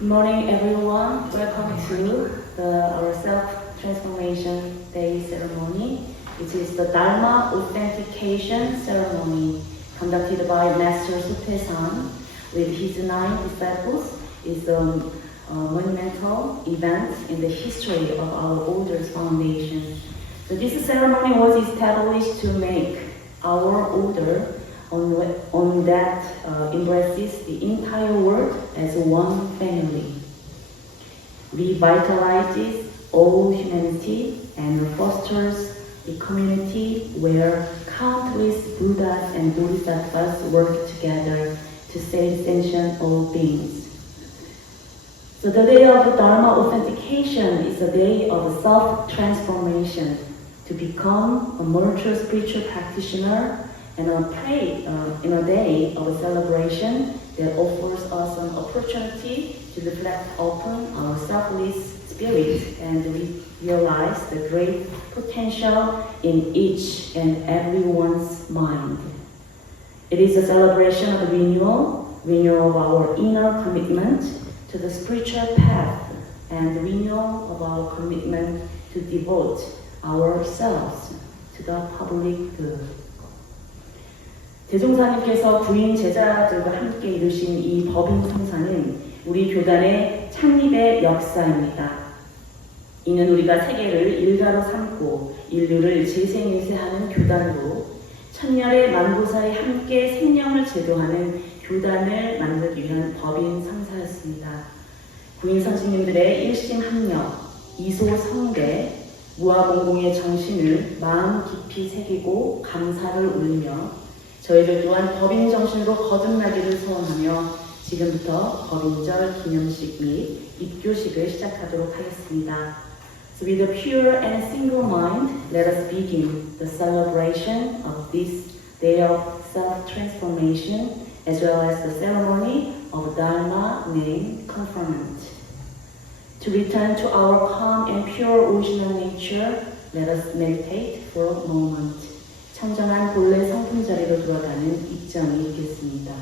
Good morning, everyone. Welcome to our Self-Transformation Day ceremony. It is the Dharma Authentication Ceremony conducted by Master Suttesan with his 9 disciples. It's a monumental event in the history of our Order's foundation. So this ceremony was established to make our Order on that embraces the entire world as one family, revitalizes all humanity, and fosters a community where countless Buddhas and Bodhisattvas work together to save sentient all beings. So the day of Dharma authentication is a day of self-transformation to become a mature spiritual practitioner and in a day of celebration that offers us an opportunity to reflect upon our selfless spirit and realize the great potential in each and everyone's mind. It is a celebration of renewal of our inner commitment to the spiritual path and renewal of our commitment to devote ourselves to the public good. 대종사님께서 부인 제자들과 함께 이루신 이 법인 성사는 우리 교단의 창립의 역사입니다. 이는 우리가 세계를 일가로 삼고 인류를 재생일세하는 교단으로 천년의 만보사에 함께 생명을 제도하는 교단을 만들기 위한 법인 성사였습니다. 구인 성신님들의 일심합력, 이소성대, 무아공공의 정신을 마음 깊이 새기고 감사를 올리며 저희들 또한 법인 정신으로 거듭나기를 소원하며 지금부터 법인절 기념식 및 입교식을 시작하도록 하겠습니다. So with a pure and single mind, let us begin the celebration of this day of self-transformation as well as the ceremony of Dharma name conferment. To return to our calm and pure original nature, let us meditate for a moment. 청정한 본래 성품 자리로 돌아가는 입장이 있겠습니다.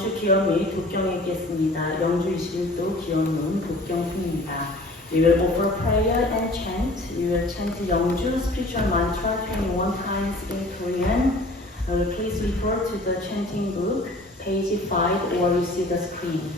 영주 기원 및 독경에 있겠습니다. 영주 21도 기원문 독경품입니다. We will offer prayer and chant. We will chant Yeongju spiritual mantra 21 times in Korean. Please refer to the chanting book, page 5, or you see the screen.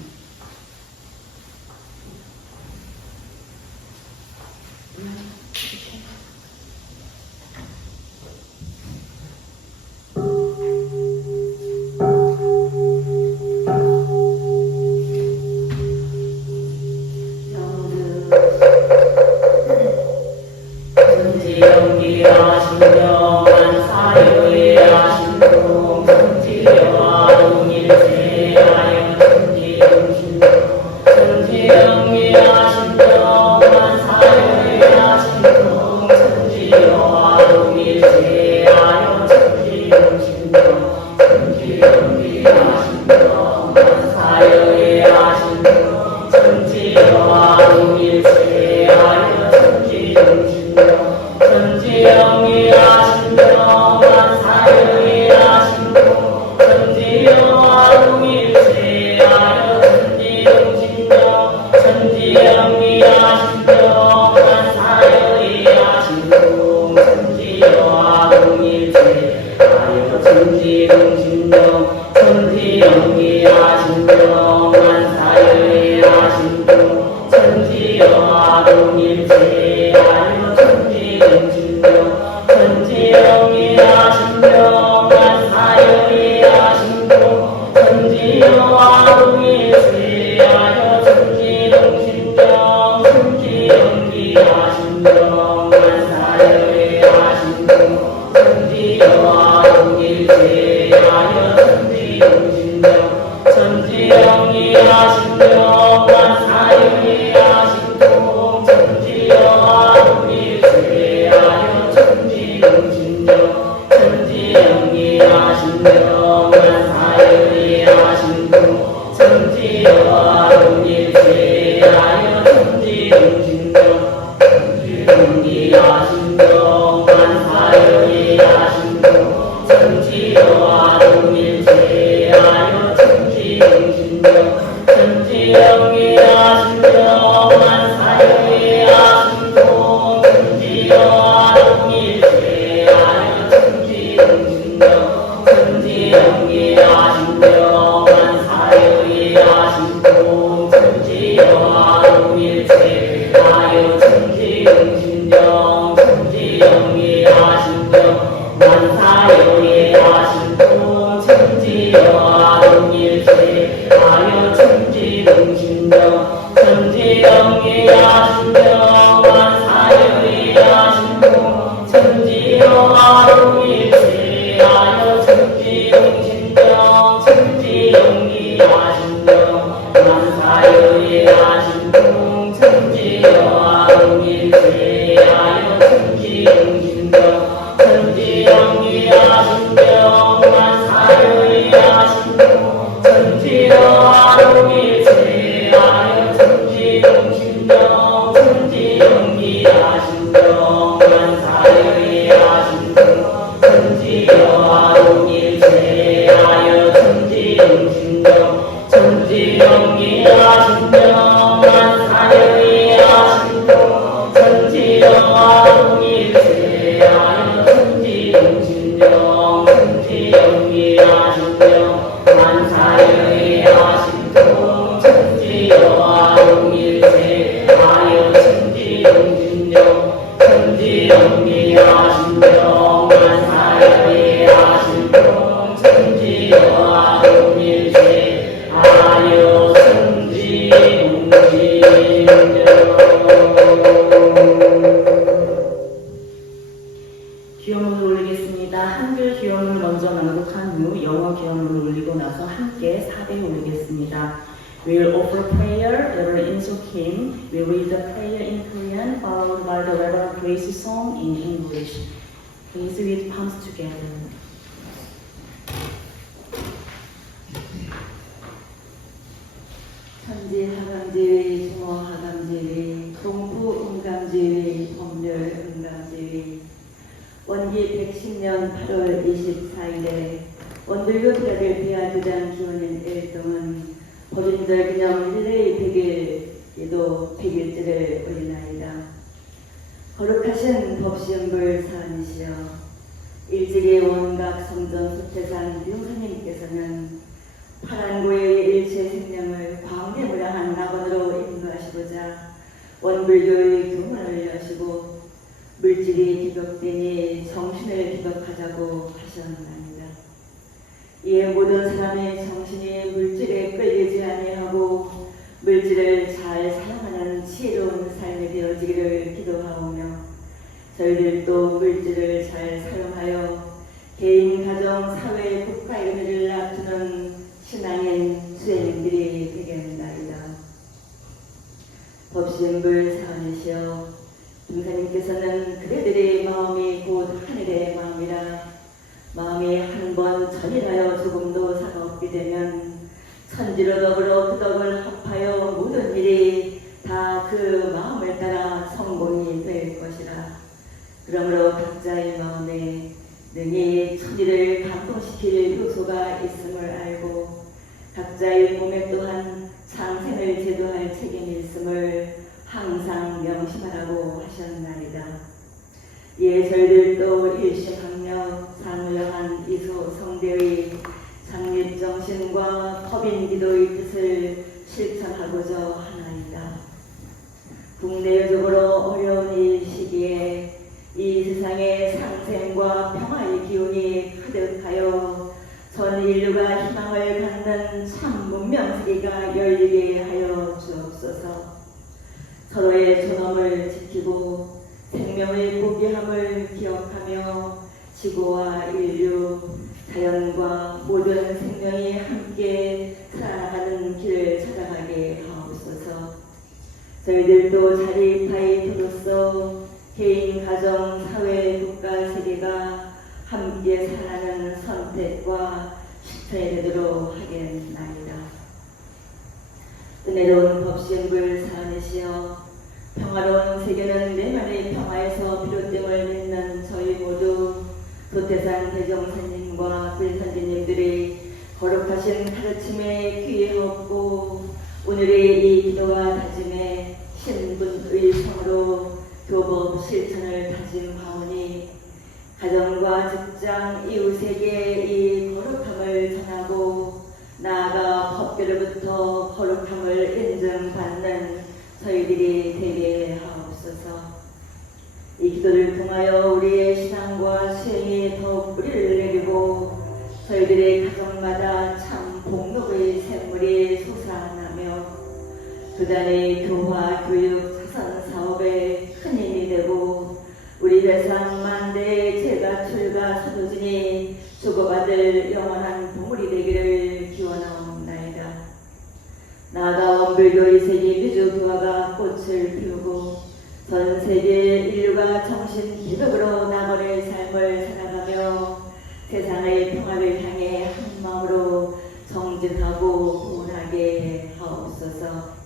기원문을 올리겠습니다. 한글 기원문을 먼저 낭독한 후 영어 기원문을 올리고 나서 함께 4배 올리겠습니다. We will offer prayer, the Reverend Inso Kim will read the prayer in Korean, followed by the Reverend Grace song in English. Please read palms together. 천지 하감제외, 수모 하감제외, 동부 음감제외, 법률 음감제외, 원기 110년 8월 24일에 원불교 필라델피아 교장 기원인 일동은 법인들 기념 릴레이 100일에도 100일째를 올리나이다. 거룩하신 법시음불 사안이시여 일찍이 원각 성전 소태산 용사님께서는 파란고의 일체 생명을 광대무량한 낙원으로 인도하시고자 원불교의 교문을 여시고 물질이 비겁되니 정신을 비겁하자고 하셨나이다. 이에 모든 사람의 정신이 물질에 끌리지 아니하고 물질을 잘 사용하는 지혜로운 삶이 되어지기를 기도하오며 저희들도 물질을 잘 사용하여 개인, 가정, 사회, 국가의 은혜를 앞두는 신앙인 수행인들이 되겠나이다. 법시음불 사원이시여 등사님께서는 그대들의 마음이 곧 하늘의 마음이라 마음이 한 번 전인하여 조금도 사가 없게 되면 천지로 더불어 그 덕을 합하여 모든 일이 다 그 마음을 따라 성공이 될 것이라. 그러므로 각자의 마음에 능히 천지를 감동시킬 요소가 있음을 알고 각자의 몸에 또한 창생을 제도할 책임이 있음을 항상 명심하라고 하셨나이다. 예, 저희들도 일심학력 상무여한 이소 성대의 창립정신과 법인기도의 뜻을 실천하고자 하나이다. 국내적으로 어려운 이 시기에 이 세상의 상생과 평화의 기운이 가득하여 전 인류가 희망을 갖는 참 문명세계가 열리게 하여 주옵소서. 서로의 존엄을 지키고 생명의 고귀함을 기억하며 지구와 인류, 자연과 모든 생명이 함께 살아가는 길을 찾아가게 하옵소서. 저희들도 자리파이토로서 개인, 가정, 사회, 국가, 세계가 함께 살아가는 선택과 실천이 되도록 하겠나이다. 은혜로운 법시음불 사안이시여 평화로운 세계는 내면의 평화에서 비롯됨을 믿는 저희 모두 도태산 대종사님과 불선지님들이 거룩하신 가르침에 귀회하옵고 오늘의 이 기도와 다짐에 신분의 성으로 교법 실천을 다짐하오니 가정과 직장, 이웃에게 이 거룩함을 전하고 나아가 법계로부터 거룩함을 인정받는 저희들이 되게 하옵소서. 이 기도를 통하여 우리의 신앙과 수행이 더욱 뿌리를 내리고 저희들의 가정마다 참 복록의 샘물이 솟아나며 교단의 교화, 교육, 자선 사업에 큰 힘이 되고 우리 회상 만대의 제가 출가 소도진이 주고받을 영원한 보물이 되기를 기원하옵나이다. 나아가 원불교 이세기 미주교화가 꽃을 피우고 전 세계 인류가 정신 기독으로 나아갈 삶을 살아가며 세상의 평화를 향해 한 마음으로 정진하고 구원하게 하옵소서.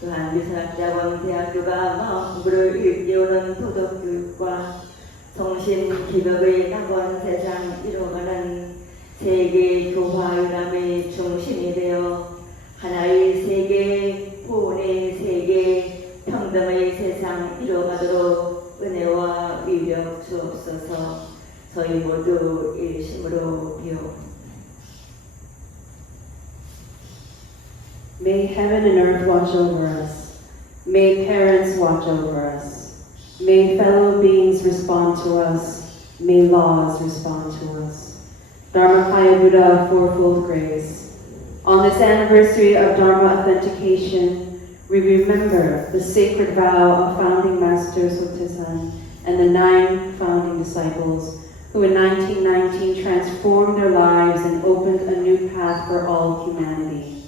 또한 미선학자원 대학교가 마음 공부를 일깨우는 도덕교육과 정신 기복의 낙원 세상 이루어가는 세계 교화유람의 중심이 되어 하나의 세계, 보온의 세계, 평등의 세상 이루어가도록 은혜와 위력 주옵소서. 저희 모두 일심으로 비옵. May heaven and earth watch over us. May parents watch over us. May fellow beings respond to us. May laws respond to us. Dharmakaya Buddha, fourfold grace. On this anniversary of Dharma authentication, we remember the sacred vow of founding Master Sotaesan and the 9 founding disciples who in 1919 transformed their lives and opened a new path for all humanity.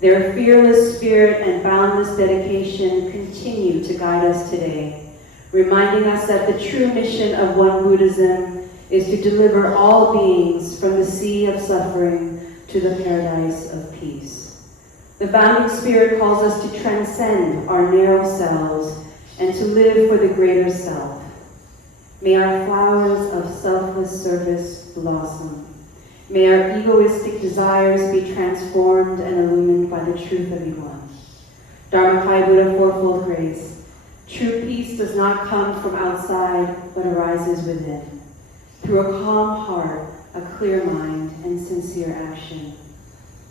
Their fearless spirit and boundless dedication continue to guide us today, reminding us that the true mission of One Buddhism is to deliver all beings from the sea of suffering to the paradise of peace. The founding spirit calls us to transcend our narrow selves and to live for the greater self. May our flowers of selfless service blossom. May our egoistic desires be transformed and illumined by the truth of Iwan. Dharmakaya Buddha Fourfold Grace. True peace does not come from outside, but arises within. Through a calm heart, a clear mind, and sincere action.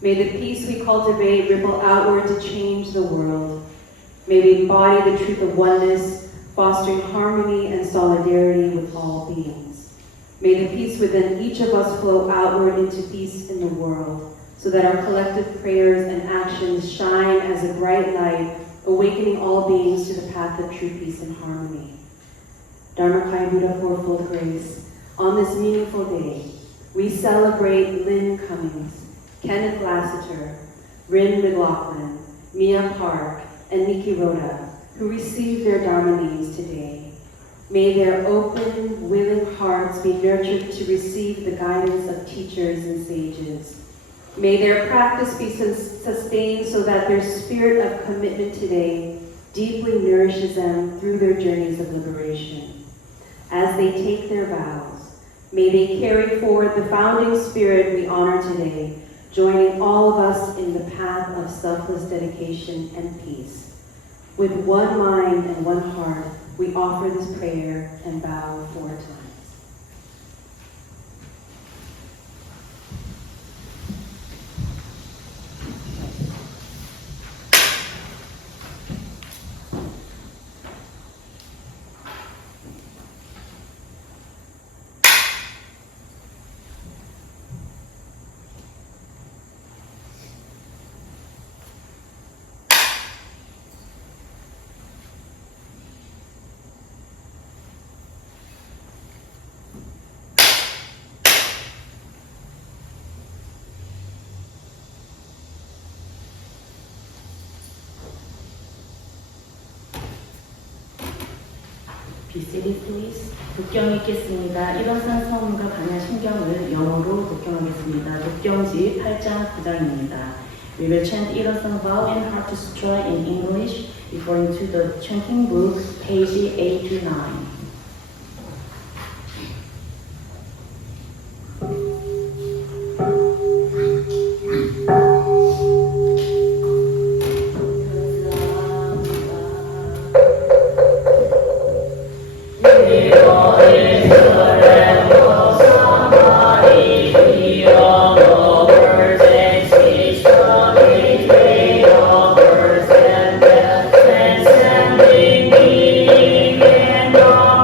May the peace we cultivate ripple outward to change the world. May we embody the truth of oneness, fostering harmony and solidarity with all beings. May the peace within each of us flow outward into peace in the world, so that our collective prayers and actions shine as a bright light, awakening all beings to the path of true peace and harmony. Dharmakaya Buddha Fourfold Grace. On this meaningful day, we celebrate Lynn Cummings, Kenneth Lassiter, Rin McLaughlin, Mia Park, and Nikki Rhoda, who received their Dharma names today. May their open, willing hearts be nurtured to receive the guidance of teachers and sages. May their practice be sustained so that their spirit of commitment today deeply nourishes them through their journeys of liberation. As they take their vows, may they carry forward the founding spirit we honor today, joining all of us in the path of selfless dedication and peace. With one mind and one heart, we offer this prayer and bow 4 times. Be seated, please. 독경 읽겠습니다. 일어선 성문과 반야 신경을 영어로 독경하겠습니다. 독경지 8장 9장입니다. We will chant 일어선 vow and heart to destroy in English, referring to the chanting book, page 8 to 9. Transcending meaning and all.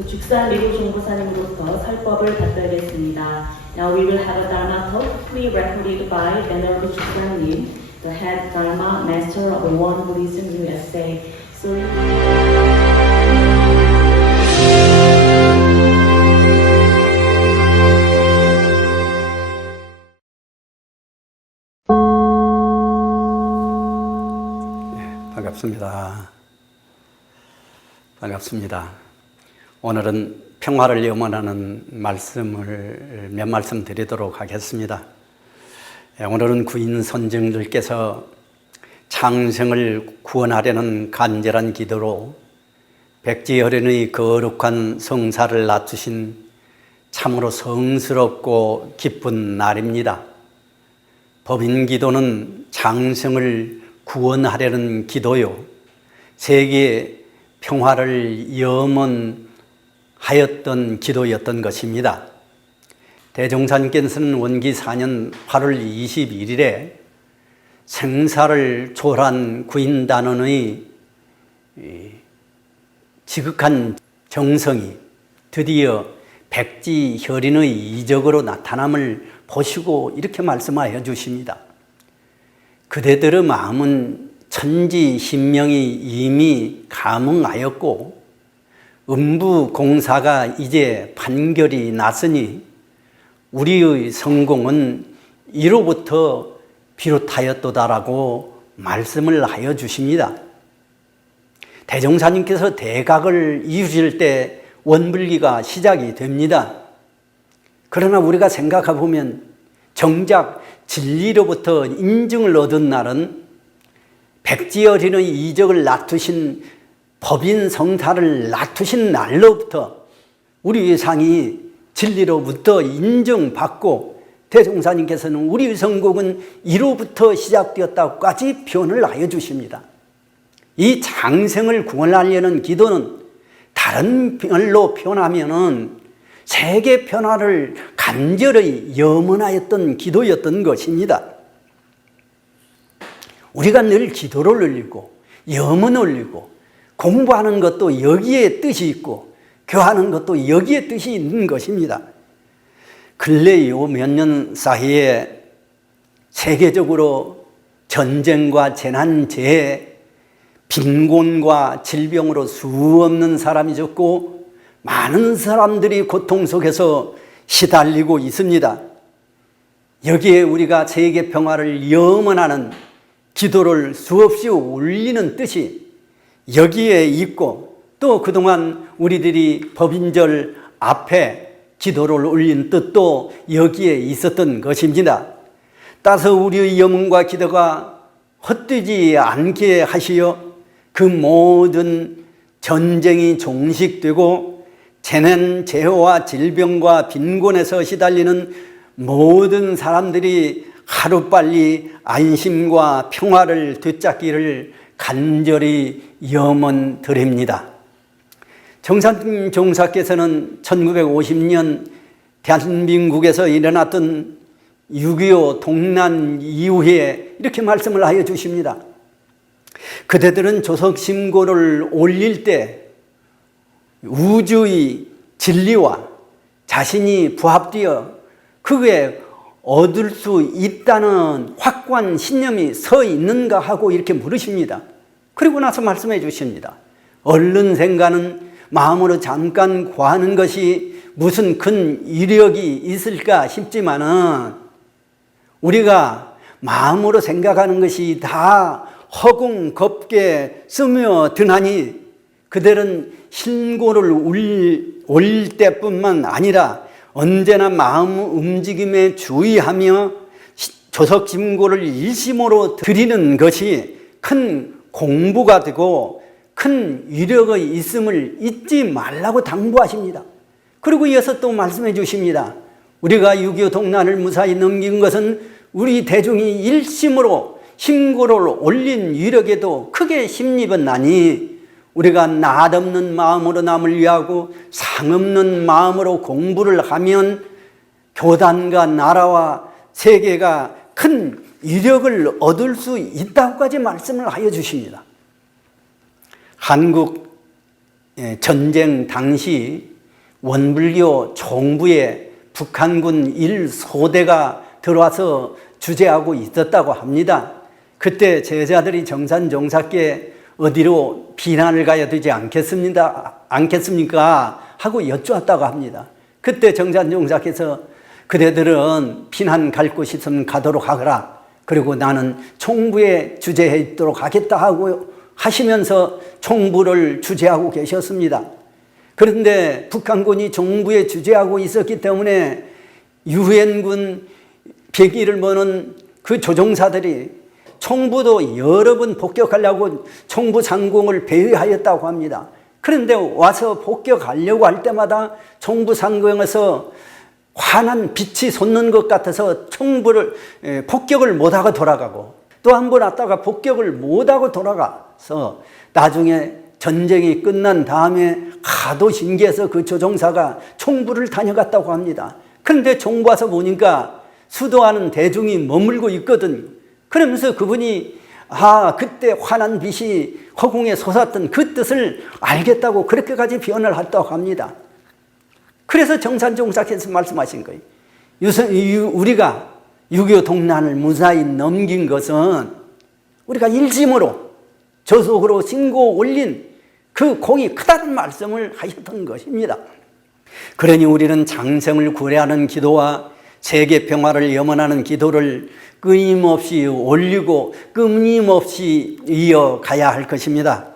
또 죽산 미로 종보사님으로부터 설법을 받들겠습니다. Now we will have a Dharma talk pre-recorded by Venerable Chuksanim, the head Dharma master of the One Buddhism USA. So 반갑습니다. 오늘은 평화를 염원하는 말씀을 몇 말씀 드리도록 하겠습니다. 오늘은 구인 선정들께서 창생을 구원하려는 간절한 기도로 백지어린의 거룩한 성사를 낮추신 참으로 성스럽고 기쁜 날입니다. 법인 기도는 창생을 구원하려는 기도요, 세계 평화를 염원하였던 기도였던 것입니다. 대종사님께서는 원기 4년 8월 21일에 생사를 초월한 구인단원의 지극한 정성이 드디어 백지혈인의 이적으로 나타남을 보시고 이렇게 말씀하여 주십니다. 그대들의 마음은 천지신명이 이미 감응하였고 음부 공사가 이제 판결이 났으니 우리의 성공은 이로부터 비롯하였도다라고 말씀을 하여 주십니다. 대종사님께서 대각을 이루실 때 원불기가 시작이 됩니다. 그러나 우리가 생각해 보면 정작 진리로부터 인증을 얻은 날은 백지어린의 이적을 낮추신 법인 성사를 낮추신 날로부터 우리 상이 진리로부터 인정받고 대종사님께서는 우리의 성공은 이로부터 시작되었다고까지 표현을 하여 주십니다. 이 장생을 구원하려는 기도는 다른 말로 표현하면은 세계 변화를 간절히 염원하였던 기도였던 것입니다. 우리가 늘 기도를 올리고 염원을 올리고 공부하는 것도 여기에 뜻이 있고 교하는 것도 여기에 뜻이 있는 것입니다. 근래 요 몇 년 사이에 세계적으로 전쟁과 재난, 재해, 빈곤과 질병으로 수없는 사람이 죽고 많은 사람들이 고통 속에서 시달리고 있습니다. 여기에 우리가 세계 평화를 염원하는 기도를 수없이 올리는 뜻이 여기에 있고 또 그동안 우리들이 법인절 앞에 기도를 올린 뜻도 여기에 있었던 것입니다. 따라서 우리의 염원과 기도가 헛되지 않게 하시어 그 모든 전쟁이 종식되고 재난, 재해와 질병과 빈곤에서 시달리는 모든 사람들이 하루빨리 안심과 평화를 되찾기를 간절히 염원 드립니다. 정산 종사께서는 1950년 대한민국에서 일어났던 6.25 동란 이후에 이렇게 말씀을 하여 주십니다. 그대들은 조석신고를 올릴 때 우주의 진리와 자신이 부합되어 그게 얻을 수 있다는 확고한 신념이 서 있는가 하고 이렇게 물으십니다. 그리고 나서 말씀해 주십니다. 얼른 생각은 마음으로 잠깐 구하는 것이 무슨 큰 이력이 있을까 싶지만은 우리가 마음으로 생각하는 것이 다 허공겁게 스며드나니 그들은 신고를 올릴 때뿐만 아니라 언제나 마음 움직임에 주의하며 조석신고를 일심으로 드리는 것이 큰 공부가 되고 큰 위력이 있음을 잊지 말라고 당부하십니다. 그리고 이어서 또 말씀해 주십니다. 우리가 6.25 동란을 무사히 넘긴 것은 우리 대중이 일심으로 신고를 올린 위력에도 크게 힘입은 나니 우리가 낯없는 마음으로 남을 위하고 상없는 마음으로 공부를 하면 교단과 나라와 세계가 큰 위력을 얻을 수 있다고까지 말씀을 하여 주십니다. 한국의 전쟁 당시 원불교 총부에 북한군 1소대가 들어와서 주재하고 있었다고 합니다. 그때 제자들이 정산종사께 어디로 비난을 가야 되지 않겠습니까? 하고 여쭈었다고 합니다. 그때 정산종사께서 그대들은 피난 갈 곳 있으면 가도록 하거라. 그리고 나는 총부에 주재해 있도록 하겠다 하고 하시면서 총부를 주재하고 계셨습니다. 그런데 북한군이 총부에 주재하고 있었기 때문에 유엔군 100일을 모는 그 조종사들이 총부도 여러 번 복격하려고 총부 상공을 배회하였다고 합니다. 그런데 와서 복격하려고 할 때마다 총부 상공에서 환한 빛이 솟는 것 같아서 총부를 복격을 못하고 돌아가고, 또 한 번 왔다가 복격을 못하고 돌아가서 나중에 전쟁이 끝난 다음에 하도 신기해서 그 조종사가 총부를 다녀갔다고 합니다. 그런데 총부 와서 보니까 수도하는 대중이 머물고 있거든요. 그러면서 그분이 그때 환한 빛이 허공에 솟았던 그 뜻을 알겠다고 그렇게까지 표현을 했다고 합니다. 그래서 정산종사께서 말씀하신 거예요. 우리가 6.25 동란을 무사히 넘긴 것은 우리가 일심으로 저속으로 신고 올린 그 공이 크다는 말씀을 하셨던 것입니다. 그러니 우리는 장생을 구애하는 기도와 세계 평화를 염원하는 기도를 끊임없이 올리고 끊임없이 이어가야 할 것입니다.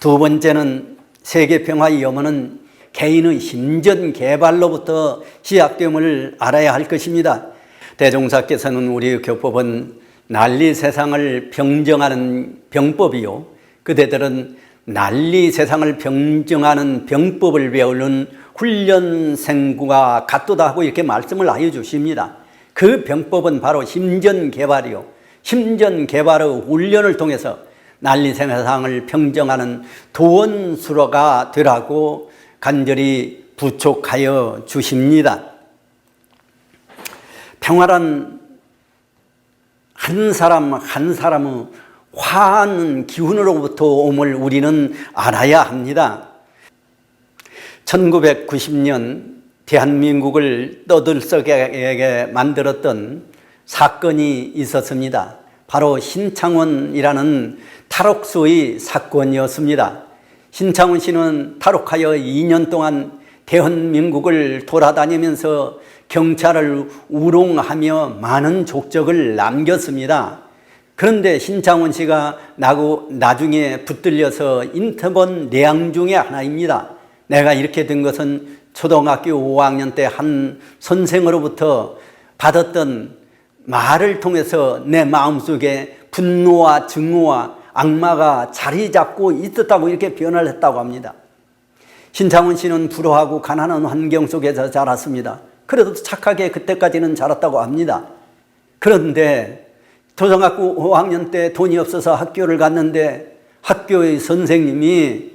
두 번째는 세계 평화의 염원은 개인의 심전 개발로부터 시작됨을 알아야 할 것입니다. 대종사께서는 우리 교법은 난리 세상을 병정하는 병법이요, 그대들은 난리 세상을 병정하는 병법을 배우는 훈련생과 같도다 하고 이렇게 말씀을 하여 주십니다. 그 병법은 바로 심전 개발이요, 심전 개발의 훈련을 통해서 난리 세상을 병정하는 도원수로가 되라고 간절히 부촉하여 주십니다. 평화란 한 사람 한 사람의 화한 기운으로부터 옴을 우리는 알아야 합니다. 1990년 대한민국을 떠들썩하게 만들었던 사건이 있었습니다. 바로 신창원이라는 탈옥수의 사건이었습니다. 신창원 씨는 탈옥하여 2년 동안 대한민국을 돌아다니면서 경찰을 우롱하며 많은 족적을 남겼습니다. 그런데 신창원 씨가 나중에 붙들려서 인터본 내용 중에 하나입니다. 내가 이렇게 된 것은 초등학교 5학년 때 한 선생으로부터 받았던 말을 통해서 내 마음속에 분노와 증오와 악마가 자리 잡고 있었다고 이렇게 표현을 했다고 합니다. 신창원 씨는 불우하고 가난한 환경 속에서 자랐습니다. 그래도 착하게 그때까지는 자랐다고 합니다. 그런데 초등학교 5학년 때 돈이 없어서 학교를 갔는데 학교의 선생님이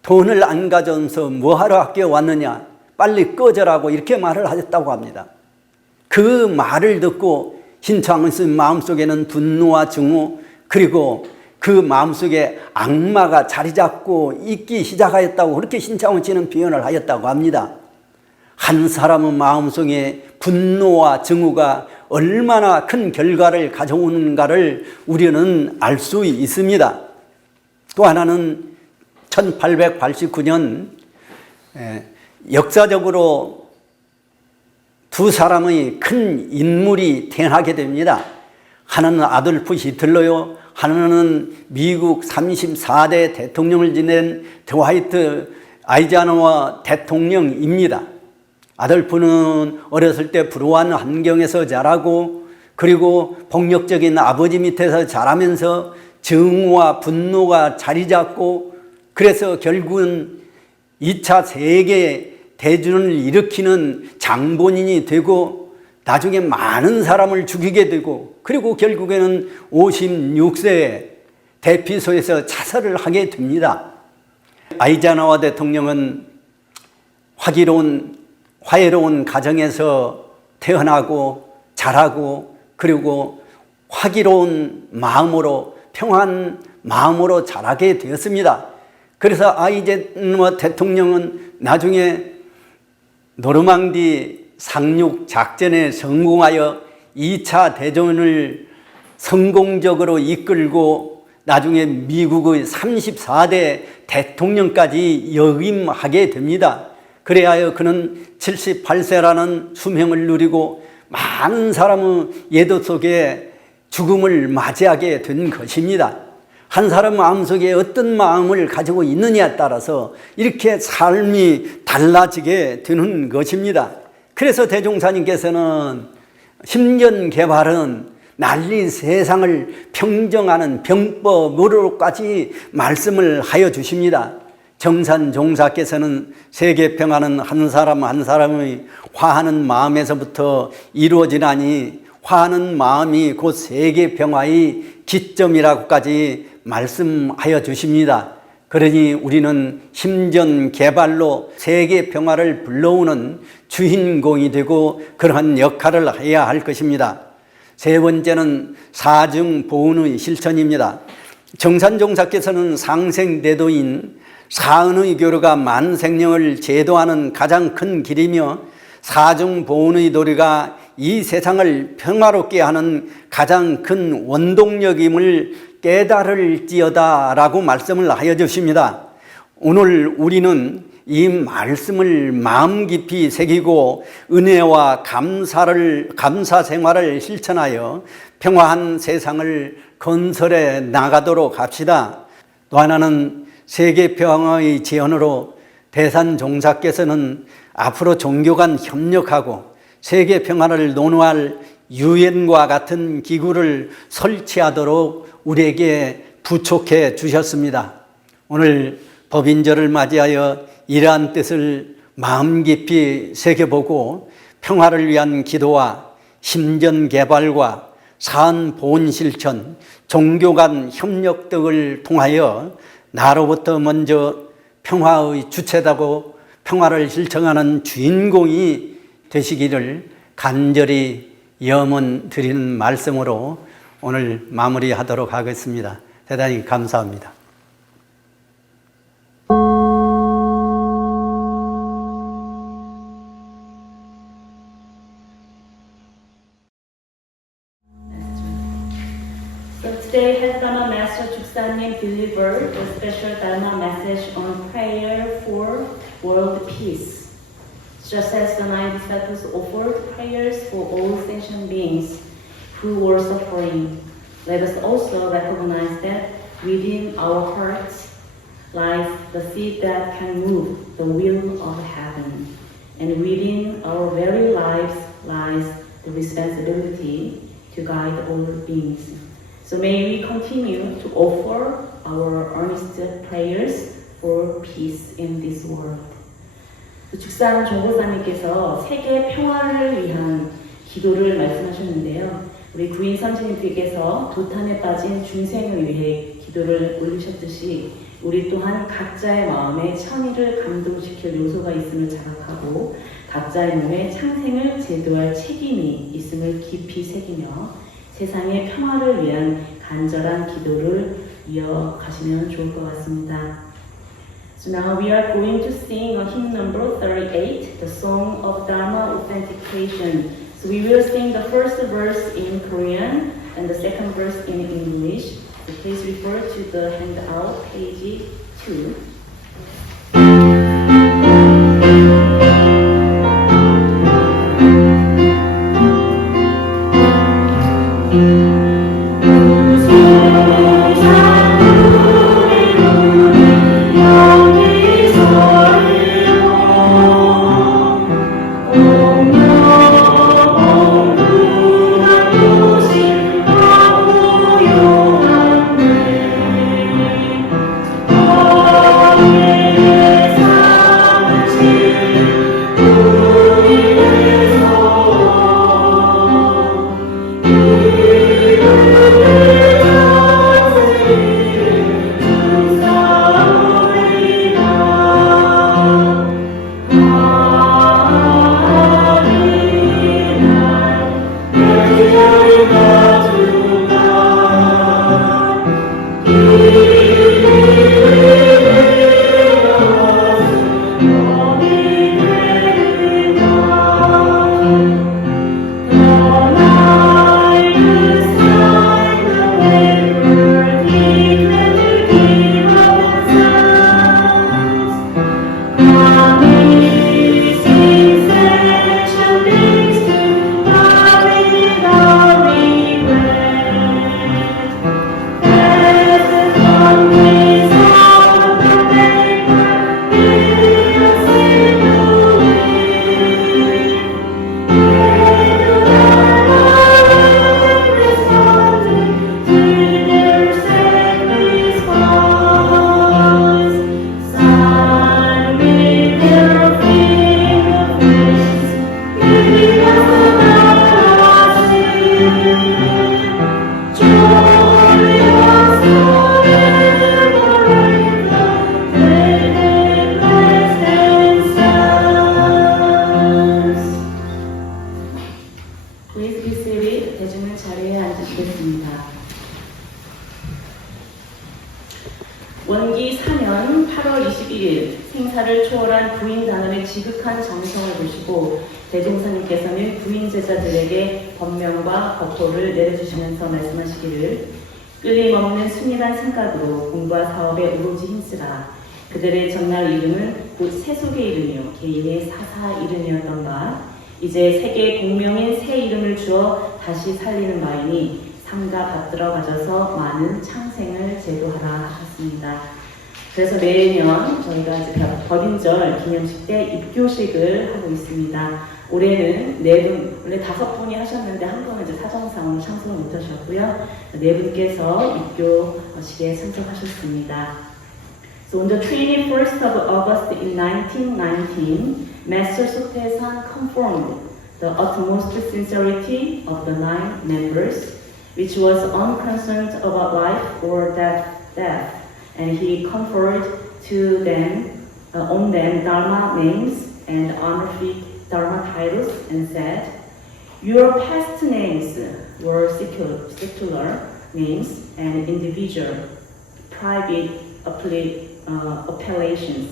돈을 안 가져오면서 뭐하러 학교에 왔느냐, 빨리 꺼져라고 이렇게 말을 하셨다고 합니다. 그 말을 듣고 신창원 씨 마음속에는 분노와 증오, 그리고 그 마음속에 악마가 자리 잡고 있기 시작하였다고 그렇게 신창원 씨는 표현을 하였다고 합니다. 한 사람의 마음속에 분노와 증오가 얼마나 큰 결과를 가져오는가를 우리는 알 수 있습니다. 또 하나는 1889년 역사적으로 두 사람의 큰 인물이 태어나게 됩니다. 하나는 아돌프 히틀러요, 하나는 미국 34대 대통령을 지낸 드와이트 아이젠하워 대통령입니다. 아돌프는 어렸을 때 불우한 환경에서 자라고, 그리고 폭력적인 아버지 밑에서 자라면서 증오와 분노가 자리 잡고, 그래서 결국은 2차 세계 대전을 일으키는 장본인이 되고 나중에 많은 사람을 죽이게 되고, 그리고 결국에는 56세에 대피소에서 자살을 하게 됩니다. 아이젠하워 대통령은 화해로운 가정에서 태어나고 자라고, 그리고 화기로운 마음으로, 평안한 마음으로 자라게 되었습니다. 그래서 아이젠허 대통령은 나중에 노르망디 상륙 작전에 성공하여 2차 대전을 성공적으로 이끌고 나중에 미국의 34대 대통령까지 역임하게 됩니다. 그래야 그는 78세라는 수명을 누리고 많은 사람의 예도 속에 죽음을 맞이하게 된 것입니다. 한 사람 마음속에 어떤 마음을 가지고 있느냐에 따라서 이렇게 삶이 달라지게 되는 것입니다. 그래서 대종사님께서는 심전개발은 난리 세상을 평정하는 병법으로까지 말씀을 하여 주십니다. 정산종사께서는 세계평화는 한 사람 한 사람의 화하는 마음에서부터 이루어지나니 화하는 마음이 곧 세계평화의 기점이라고까지 말씀하여 주십니다. 그러니 우리는 심전개발로 세계평화를 불러오는 주인공이 되고 그러한 역할을 해야 할 것입니다. 세 번째는 사증보은의 실천입니다. 정산종사께서는 상생대도인 사은의 교류가 만생령을 제도하는 가장 큰 길이며 사증보은의 도리가 이 세상을 평화롭게 하는 가장 큰 원동력임을 깨달을지어다 라고 말씀을 하여 주십니다. 오늘 우리는 이 말씀을 마음 깊이 새기고 은혜와 감사 생활을 실천하여 평화한 세상을 건설해 나가도록 합시다. 또 하나는 세계 평화의 제언으로 대산종사께서는 앞으로 종교 간 협력하고 세계 평화를 논의할 유엔과 같은 기구를 설치하도록 우리에게 부촉해 주셨습니다. 오늘 법인절을 맞이하여 이러한 뜻을 마음 깊이 새겨보고 평화를 위한 기도와 심전개발과 사안보온 실천, 종교 간 협력 등을 통하여 나로부터 먼저 평화의 주체다고 평화를 실천하는 주인공이 되시기를 간절히 염원 드리는 말씀으로 오늘 마무리하도록 하겠습니다. 대단히 감사합니다. So today, Head Dharma Master Chuksanim delivered a special Dharma message on prayer for world peace. Just as the nine disciples offered prayers for all sentient beings who were suffering, let us also recognize that within our hearts lies the seed that can move the will of heaven, and within our very lives lies the responsibility to guide all beings. So may we continue to offer our earnest prayers for peace in this world. 죽산 종고사님께서 세계 평화를 위한 기도를 말씀하셨는데요. 우리 구인 선생님께서 도탄에 빠진 중생을 위해 기도를 올리셨듯이 우리 또한 각자의 마음에 천의를 감동시킬 요소가 있음을 자각하고 각자의 몸에 창생을 제도할 책임이 있음을 깊이 새기며 세상의 평화를 위한 간절한 기도를 이어가시면 좋을 것 같습니다. So now we are going to sing a hymn number 38, the Song of Dharma Authentication. So we will sing the first verse in Korean and the second verse in English. So please refer to the handout, page 2. Oh Please be seated. 대중은 자리에 앉으시겠습니다. 원기 4년 8월 21일 생사를 초월한 부인 단원의 지극한 정성을 보시고 대종사님께서는 부인 제자들에게 법명과 법도를 내려주시면서 말씀하시기를 끊임없는 순일한 생각으로 공부와 사업에 오로지 힘쓰라. 그들의 전날 이름은 곧 세속의 이름이요 개인의 사사 이름이었던가 이제 세계의 공명인 새 이름을 주어 다시 살리는 바이니 삼가 받들어 가져서 많은 창생을 제도하라 하셨습니다. 그래서 매년 저희가 이제 법인절 기념식 때 입교식을 하고 있습니다. 올해는 4분, 원래 5분이 하셨는데 한 분은 이제 사정상으로 참석을 못하셨고요. 4분께서 입교식에 참석하셨습니다. So on the 21st of August in 1919, Master Sotaesan confirmed the utmost sincerity of the 9 members, which was unconcerned about life or death, and he conferred to them on them Dharma names and honorific Dharma titles and said, "Your past names were secular names and individual, private appellations.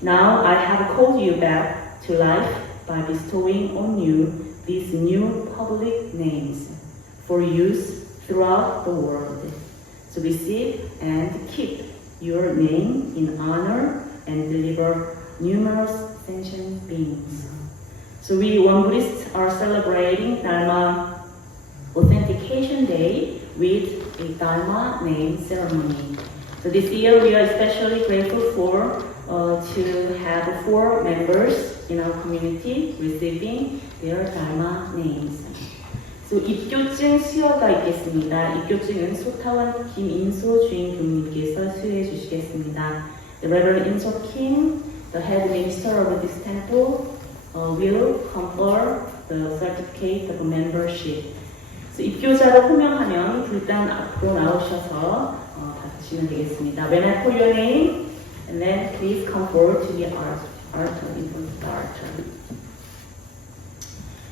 Now I have called you back to life by bestowing on you these new public names for use throughout the world. So receive and keep your name in honor and deliver numerous sentient beings." So we One Buddhists are celebrating Dharma Authentication Day with a Dharma name ceremony. So this year we are especially grateful for to have 4 members in our community receiving their Dharma names. So 입교증 수여가 있겠습니다. 입교증은 소타원 김인소 주임 교무님께서 수여해 주시겠습니다. The Reverend Inso Kim, the head minister of this temple, will confer the certificate of membership. So 입교자로 호명하면 불단 앞으로 나오셔서 받으시면 되겠습니다. When I call your name, and then please come forward to the altar, in front of the altar.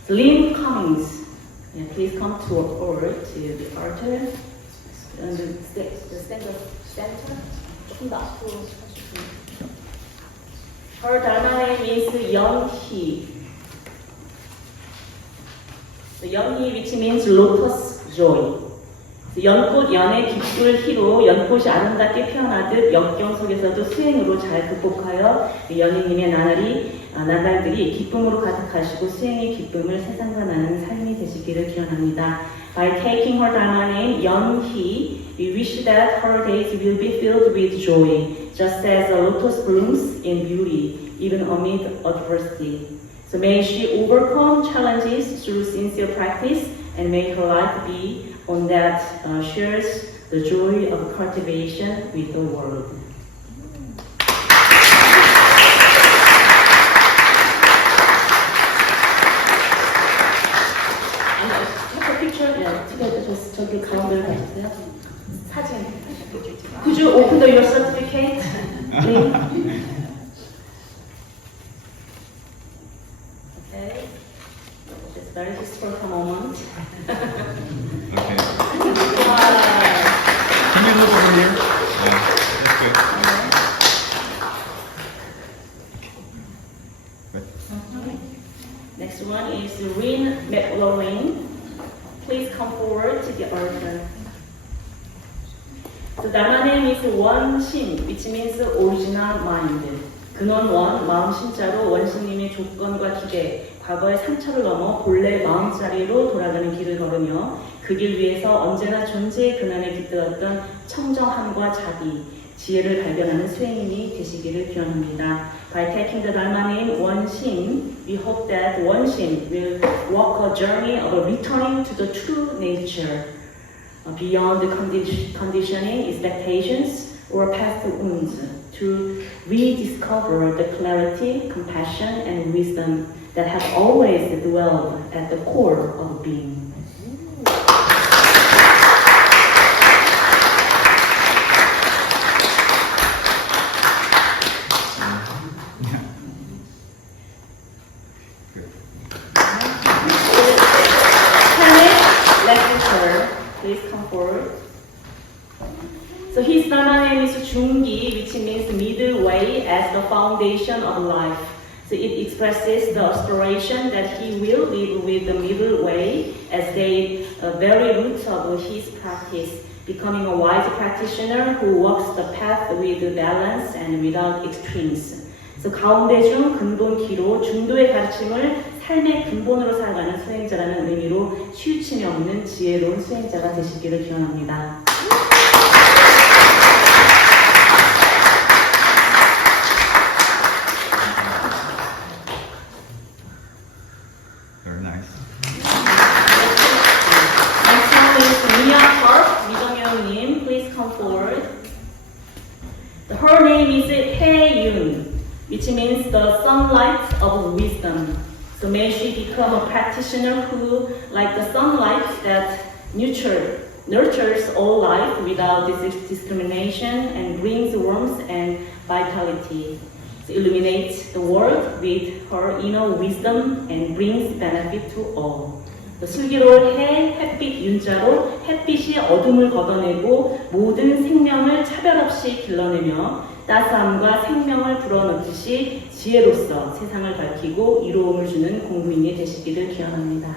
Lynn Cummings, yeah, please come forward to the altar. And the center, 조금 더 앞으로 가주시면. Her Dharma name is Yeonhee. So Yeonhee, which means lotus joy. 연꽃 연의 깃불 희로 연꽃이 아름답게 피어나듯 역경 속에서도 수행으로 잘 극복하여 연희님의 나날들이 기쁨으로 가득하시고 수행의 기쁨을 세상과 나는 삶이 되시기를 기원합니다. By taking her Dharma name Yeonhee, we wish that her days will be filled with joy, just as a lotus blooms in beauty, even amid adversity. So may she overcome challenges through sincere practice, and may her life be one that shares the joy of cultivation with the world. Take a picture. Yeah, 저기 가운데로 가주세요. 사진. Could you open your certificate? Please. Okay. It's very historical moment. Okay. Can you look over here? Yeah, that's good. Next one is Rin McLaurin. Please come forward to the altar. The Dharma name is 원신, which means original mind. 근원 원, 마음 신자로 원신님의 조건과 기대, 과거의 상처를 넘어 본래 마음자리로 돌아가는 길을 걸으며 그 길 위에서 언제나 존재의 근원에 깃들었던 청정함과 자비, 지혜를 발견하는 수행인이 되시기를 기원합니다. By taking the Dharma name 원신, we hope that 원신 will walk a journey of returning to the true nature, beyond the conditioning, expectations, or past wounds, to rediscover the clarity, compassion, and wisdom that have always dwelled at the core of being. please come forward. So his Dharma name is Jungi, which means middle way as the foundation of life. So it expresses the aspiration that he will live with the middle way as the very root of his practice, becoming a wise practitioner who walks the path with balance and without extremes. 그래서 가운데 중 근본 기로 중도의 가르침을 삶의 근본으로 살아가는 수행자라는 의미로 치우침이 없는 지혜로운 수행자가 되시기를 기원합니다. Very nice. Next one is Mia Park. 미정현님, please come forward. Her name is Hae-yoon, which means the sunlight of wisdom. So may she become a practitioner who, like the sunlight that nurtures all life without discrimination and brings warmth and vitality. So illuminates the world with her inner wisdom and brings benefit to all. 슬기로운 햇빛 윤자로 햇빛이 어둠을 걷어내고 모든 생명을 차별 없이 길러내며 따스함과 생명을 불어넣듯이 지혜로서 세상을 밝히고 이로움을 주는 공부인이 되시기를 기원합니다.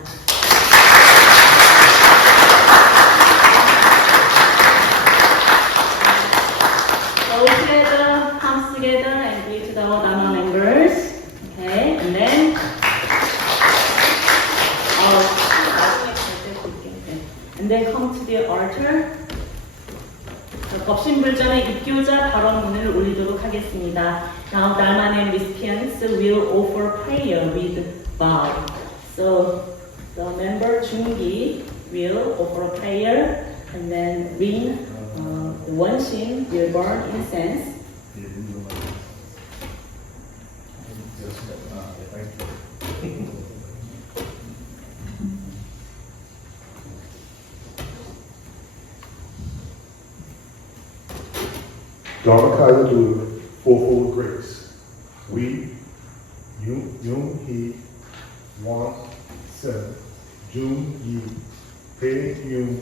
So together, palms together and greet our Dharma members. Okay, and then and then come to the altar. 법신불전의 입교자 발언문을 올리도록 하겠습니다. Now Dharma name recipients will offer prayer with vow. So the member Jungi will offer prayer, and then Rin Wonshin will burn incense. Dharmakaya Buddha, fourfold grace. We, Yung He, Wan Sin, Jun Yi, Pei Yung,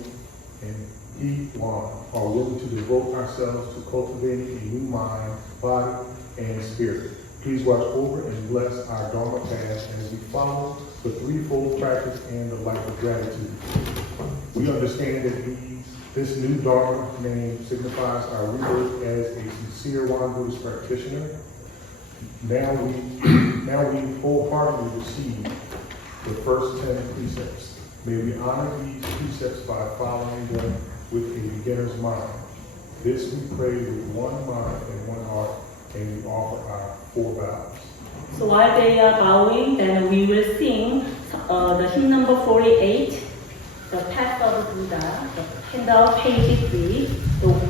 and He Wan are willing to devote ourselves to cultivating a new mind, body, and spirit. Please watch over and bless our Dharma path as we follow the threefold practice and the life of gratitude. We understand that this new Dharma name signifies our rebirth as a sincere Wan Buddhist practitioner. Now we wholeheartedly receive the first 10 precepts. May we honor these precepts by following them with a beginner's mind. This we pray with one mind and one heart, and we offer our 4 vows. So while they are bowing, then we will sing the hymn number 48, the Path of the Buddha, the handout page 3.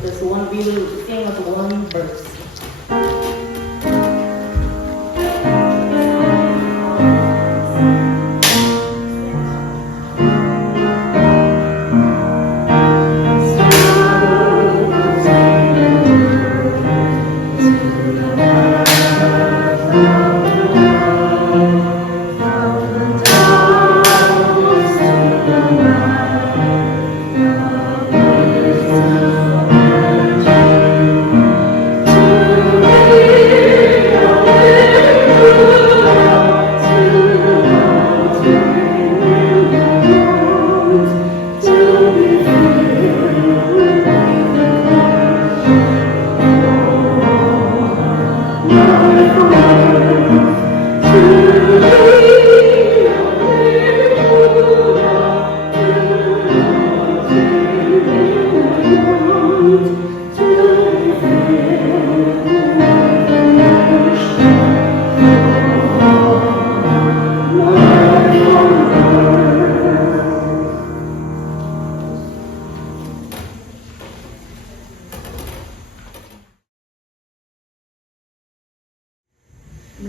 This one we will sing as one verse.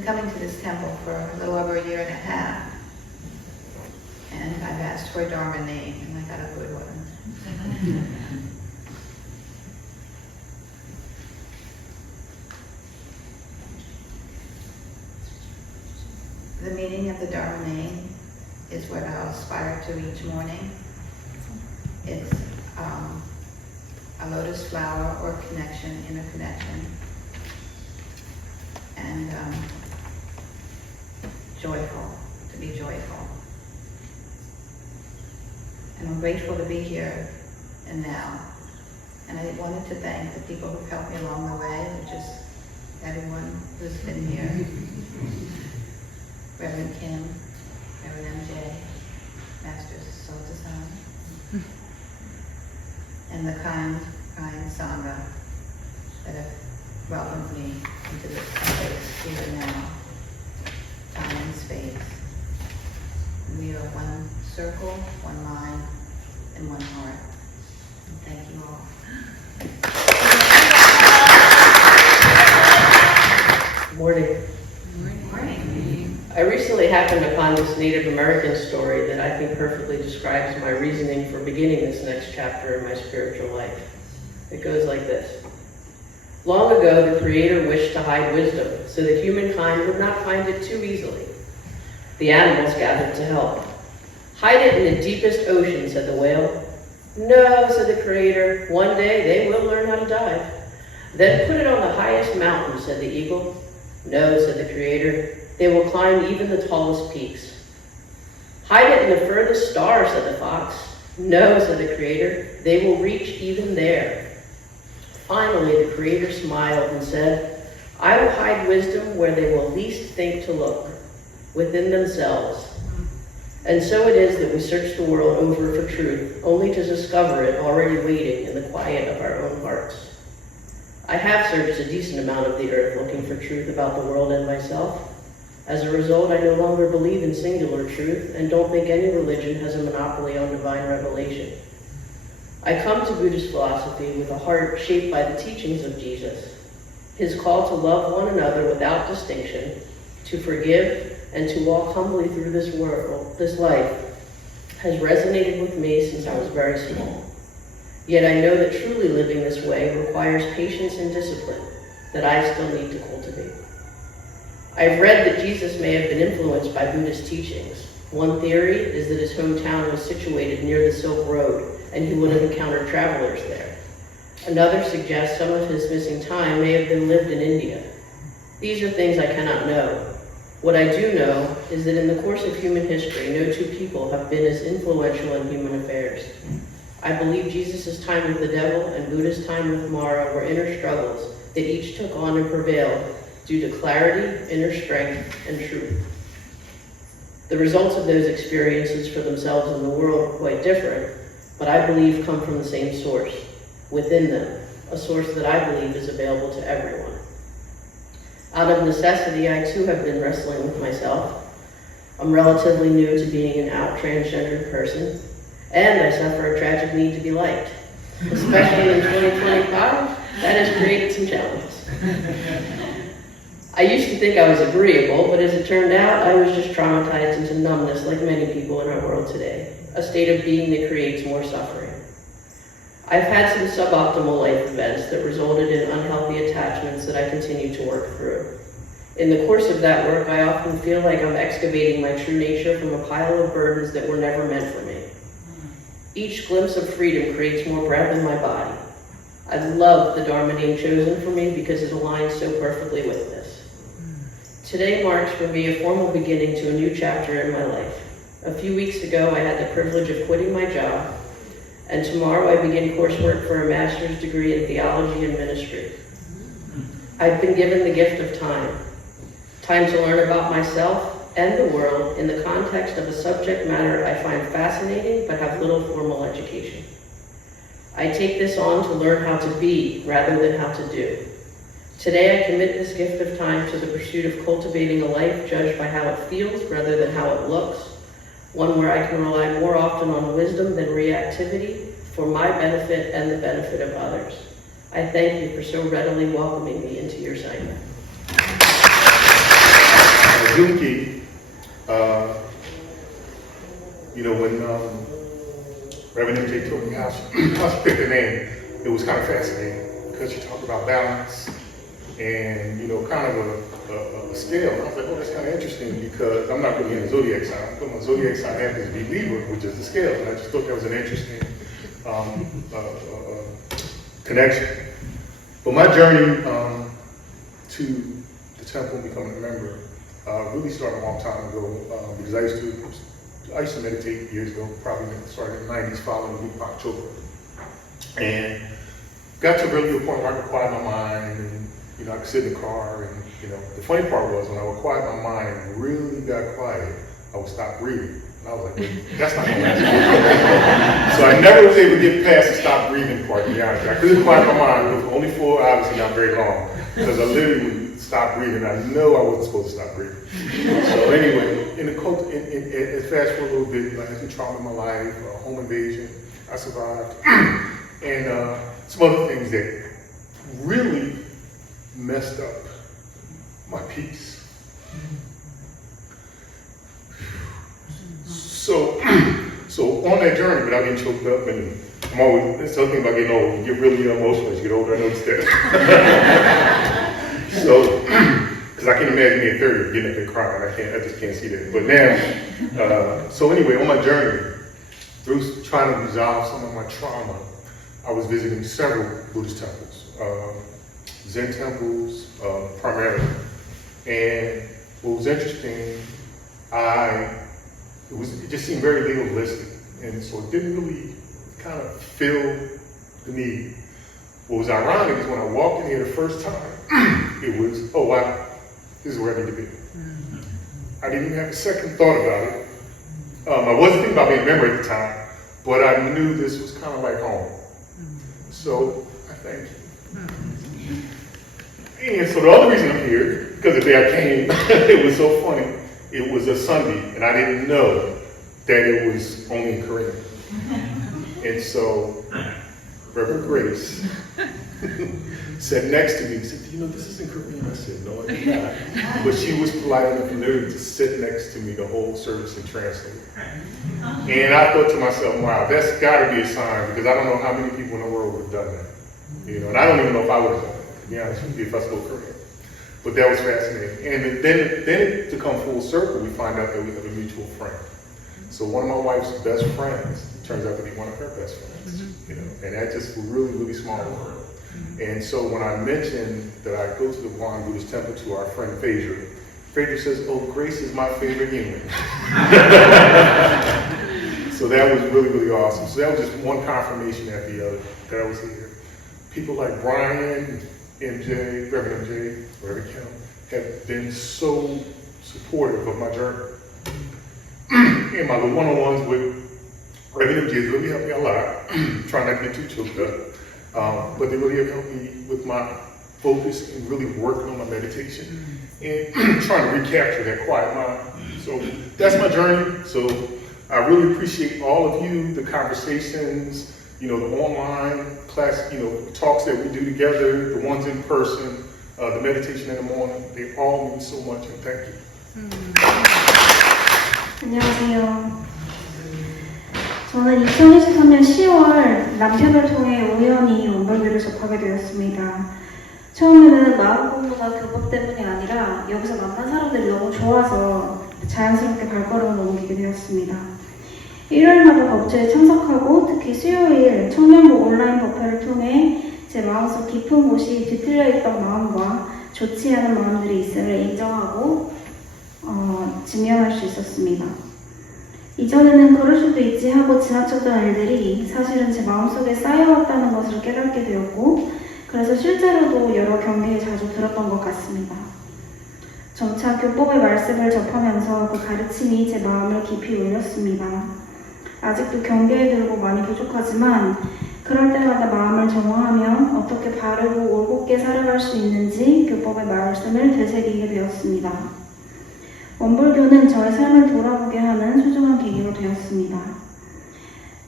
been coming to this temple for a little over a year and a half. And I've asked for a Dharma name, and I got a good one. The meaning of the Dharma name is what I'll aspire to each morning. It's a lotus flower or connection, inner connection, and joyful, to be joyful. And I'm grateful to be here and now. And I wanted to thank the people who've helped me along the way, which is everyone who's been here. Reverend Kim, Reverend MJ, Master Sotasan, and the kind Sangha that have welcomed me into this space here and now, time and space. We are one circle, one mind, and one heart. And thank you all. Morning. Morning. I recently happened upon this Native American story that I think perfectly describes my reasoning for beginning this next chapter in my spiritual life. It goes like this. Long ago, the Creator wished to hide wisdom so that humankind would not find it too easily. The animals gathered to help. Hide it in the deepest ocean, said the whale. No, said the Creator, one day they will learn how to dive. Then put it on the highest mountain, said the eagle. No, said the Creator, they will climb even the tallest peaks. Hide it in the furthest star, said the fox. No, said the Creator, they will reach even there. Finally, the Creator smiled and said, I will hide wisdom where they will least think to look, within themselves. And so it is that we search the world over for truth, only to discover it already waiting in the quiet of our own hearts. I have searched a decent amount of the earth looking for truth about the world and myself. As a result, I no longer believe in singular truth and don't think any religion has a monopoly on divine revelation. I come to Buddhist philosophy with a heart shaped by the teachings of Jesus. His call to love one another without distinction, to forgive, and to walk humbly through this world, this life, has resonated with me since I was very small. Yet I know that truly living this way requires patience and discipline that I still need to cultivate. I've read that Jesus may have been influenced by Buddhist teachings. One theory is that his hometown was situated near the Silk Road, and he would have encountered travelers there. Another suggests some of his missing time may have been lived in India. These are things I cannot know. What I do know is that in the course of human history, no two people have been as influential in human affairs. I believe Jesus' time with the devil and Buddha's time with Mara were inner struggles that each took on and prevailed due to clarity, inner strength, and truth. The results of those experiences for themselves and the world were quite different, but I believe come from the same source, within them, a source that I believe is available to everyone. Out of necessity, I too have been wrestling with myself. I'm relatively new to being an out transgendered person, and I suffer a tragic need to be liked. Especially in 2025, that has created some challenges. I used to think I was agreeable, but as it turned out, I was just traumatized into numbness like many people in our world today, a state of being that creates more suffering. I've had some suboptimal life events that resulted in unhealthy attachments that I continue to work through. In the course of that work, I often feel like I'm excavating my true nature from a pile of burdens that were never meant for me. Each glimpse of freedom creates more breath in my body. I love the Dharma name chosen for me because it aligns so perfectly with this. Today marks for me a formal beginning to a new chapter in my life. A few weeks ago, I had the privilege of quitting my job, and tomorrow I begin coursework for a master's degree in theology and ministry. I've been given the gift of time to learn about myself and the world in the context of a subject matter I find fascinating but have little formal education. I take this on to learn how to be rather than how to do. Today I commit this gift of time to the pursuit of cultivating a life judged by how it feels rather than how it looks, one where I can rely more often on wisdom than reactivity for my benefit and the benefit of others. I thank you for so readily welcoming me into your Sangha. Junki, when Reverend MJ told me how she picked the name, it was kind of fascinating because she talked about balance and, kind of a scale. And I was like, oh, that's kind of interesting because I'm not really in the zodiac sign. But my zodiac sign happens to be Libra, which is the scale. And I just thought that was an interesting connection. But my journey to the temple and becoming a member really started a long time ago because I used to meditate years ago, probably started in the 90s following the week of October. And got to really a point where I could quiet my mind and, you know, I could sit in the car and, you know, the funny part was when I would quiet my mind and really got quiet, I would stop breathing. And I was like, wait, that's not gonna last. So I never was able to get past the stop breathing part, to be honest. I couldn't quiet my mind, only for obviously not very long, because I literally would stop breathing. I know I wasn't supposed to stop breathing. So anyway, fast forward a little bit, I had some trauma in my life, home invasion, I survived, and some other things that really messed up my peace. So on that journey, without getting choked up, and I'm always, that's the other thing about getting old, you get really emotional as you get older, I noticed that. So, because I can't imagine me at 30 getting up and crying, I just can't see that. But now, so anyway, on my journey, through trying to resolve some of my trauma, I was visiting several Buddhist temples, Zen temples primarily. And what was interesting, it just seemed very legalistic, and so it didn't really kind of fill the need. What was ironic is when I walked in here the first time, it was, oh wow, this is where I need to be. I didn't even have a second thought about it. I wasn't thinking about being a member at the time, but I knew this was kind of like home. So I thank you. And so the other reason I'm here, because the day I came, it was so funny. It was a Sunday, and I didn't know that it was only in Korean. And so Reverend Grace sat next to me and said, do you know this is in Korean? I said, no, it's not. But she was polite enough and literally to sit next to me the whole service and translate. And I thought to myself, wow, that's got to be a sign, because I don't know how many people in the world would have done that. You know, and I don't even know if I would have done that, to be honest with you, if I spoke Korean. But that was fascinating. And then to come full circle, we find out that we have a mutual friend. So one of my wife's best friends turns out to be one of her best friends. You know, and that just was really, really small world. And so when I mentioned that I go to the Won Buddhist Temple to our friend Phaedra says, oh, Grace is my favorite human. So that was really, really awesome. So that was just one confirmation after the other that I was here. People like Brian, MJ, Reverend MJ, Reverend Kim, have been so supportive of my journey. And my little one-on-ones with Reverend MJ has really helped me a lot, trying not to get too choked up. But they really have helped me with my focus and really working on my meditation and trying to recapture that quiet mind. So that's my journey. So I really appreciate all of you, the conversations, you know, the online class, you know, talks that we do together, the ones in person, the meditation in the morning. They all mean so much, and thank you. 안녕하세요. 저는 2023년 10월 남편을 통해 우연히 원벌교를 접하게 되었습니다. 처음에는 마음 공부가 교법 때문이 아니라 여기서 만난 사람들이 너무 좋아서 자연스럽게 발걸음을 옮기게 되었습니다. 일요일마다 법제에 참석하고 특히 수요일 청년부 온라인 법회를 통해 제 마음속 깊은 곳이 뒤틀려 있던 마음과 좋지 않은 마음들이 있음을 인정하고 증명할 수 있었습니다. 이전에는 그럴 수도 있지 하고 지나쳤던 일들이 사실은 제 마음속에 쌓여왔다는 것을 깨닫게 되었고, 그래서 실제로도 여러 경계에 자주 들었던 것 같습니다. 점차 교법의 말씀을 접하면서 그 가르침이 제 마음을 깊이 울렸습니다. 아직도 경계에 들고 많이 부족하지만 그럴 때마다 마음을 정화하며 어떻게 바르고 올곧게 살아갈 수 있는지 교법의 말씀을 되새기게 되었습니다. 원불교는 저의 삶을 돌아보게 하는 소중한 계기가 되었습니다.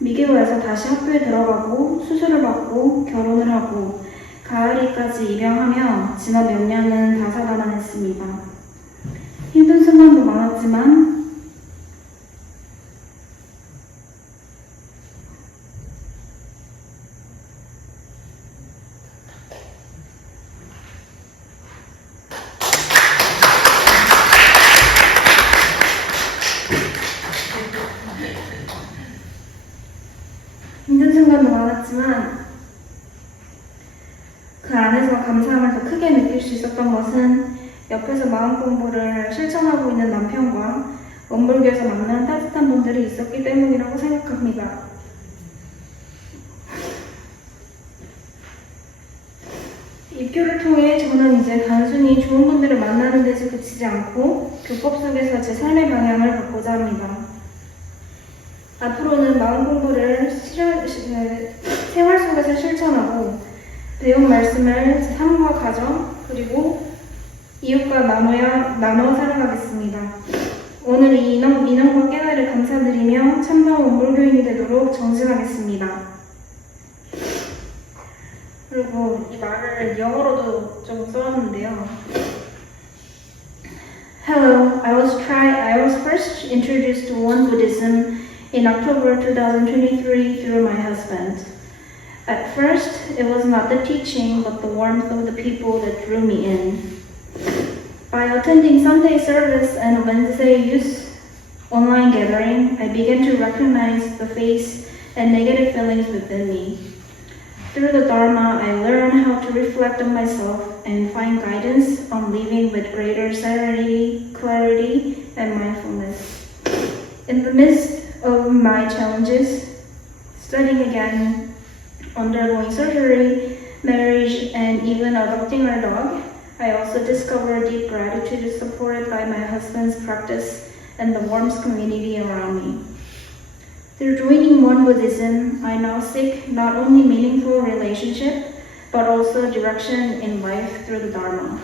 미개고에서 다시 학교에 들어가고 수술을 받고 결혼을 하고 가을이까지 입양하며 지난 몇 년은 다사다난했습니다. 힘든 순간도 많았지만 힘든 순간 순간도 많았지만 그 안에서 감사함을 더 크게 느낄 수 있었던 것은 옆에서 마음 공부를 실천하고 있는 남편과 원불교에서 만난 따뜻한 분들이 있었기 때문이라고 생각합니다. 입교를 통해 저는 이제 단순히 좋은 분들을 만나는 데서 그치지 않고 교법 속에서 제 삶의 방향을 갖고자 합니다. 앞으로는 마음 공부를 생활 속에서 실천하고 배운 말씀을 제 삶과 가정 그리고 이웃과 나눠 살아가겠습니다. 오늘 이 인원과 깨달을 감사드리며 참다운 원불교인이 되도록 정진하겠습니다. 그리고 이 말을 영어로도 좀 써왔는데요. Hello, I was first introduced to Won Buddhism in October 2023 through my husband. At first, it was not the teaching, but the warmth of the people that drew me in. By attending Sunday service and Wednesday youth online gathering, I began to recognize the face and negative feelings within me. Through the Dharma, I learned how to reflect on myself and find guidance on living with greater serenity, clarity, and mindfulness. In the midst of my challenges, studying again, undergoing surgery, marriage, and even adopting our dog, I also discovered deep gratitude supported by my husband's practice and the warmth community around me. Through joining Won Buddhism, I now seek not only meaningful relationship, but also direction in life through the Dharma.